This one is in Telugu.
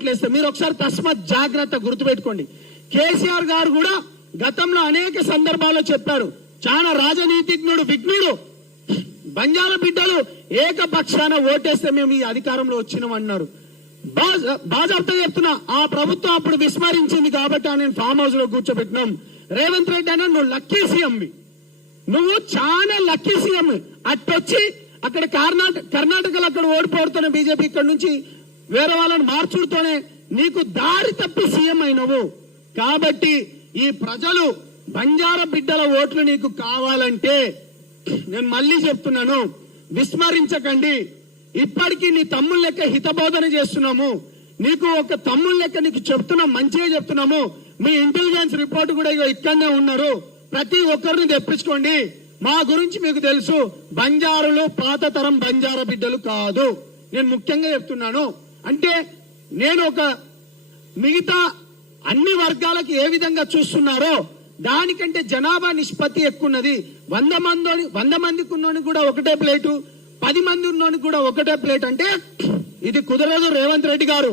ఓట్లేస్తే మీరు ఒకసారి తస్మత్ జాగ్రత్త గుర్తుపెట్టుకోండి. కేసీఆర్ గారు కూడా గతంలో అనేక సందర్భాల్లో చెప్పారు, చాలా రాజనీతిజ్ఞుడు విఘ్నుడు, బంజారా బిడ్డలు ఏకపక్షాన ఓటేస్తే మేము ఈ అధికారంలో వచ్చినాం అన్నారు. బాజాప్తా చెప్తున్నా, ఆ ప్రభుత్వం అప్పుడు విస్మరించింది కాబట్టి నేను ఫామ్ హౌస్ లో కూర్చోబెట్టినాం. రేవంత్ రెడ్డి అన్న నువ్వు లక్కీ సీఎం, నువ్వు చాలా లక్కీ సీఎం. అట్టొచ్చి అక్కడ కర్ణాటకలో అక్కడ ఓడిపోడుతున్న బీజేపీ ఇక్కడ నుంచి వేరే వాళ్ళని మార్చుడుతోనే నీకు దారి తప్పి సీఎం అయినవు. కాబట్టి ఈ ప్రజలు బంజారా బిడ్డల ఓట్లు నీకు కావాలంటే నేను మళ్ళీ చెప్తున్నాను, విస్మరించకండి. ఇప్పటికీ నీ తమ్ముళ్ళ లెక్క హితబోధన చేస్తున్నాము, నీకు ఒక తమ్ముళ్ళ లెక్క నీకు చెప్తున్నాం, మంచిగా చెప్తున్నాము. మీ ఇంటెలిజెన్స్ రిపోర్ట్ కూడా ఇక్కడనే ఉన్నారు, ప్రతి ఒక్కరిని తెప్పించుకోండి. మా గురించి మీకు తెలుసు, బంజారులు పాత తరం బంజారా బిడ్డలు కాదు. నేను ముఖ్యంగా చెప్తున్నాను. అంటే నేను ఒక మిగతా అన్ని వర్గాలకు ఏ విధంగా చూస్తున్నారో దానికంటే జనాభా నిష్పత్తి ఎక్కున్నది. 100 మందికి ఉన్నోనికి కూడా ఒకటే ప్లేటు, 10 మంది ఉన్నోనికి కూడా ఒకటే ప్లేట్ అంటే ఇది కుదరదు రేవంత్ రెడ్డి గారు.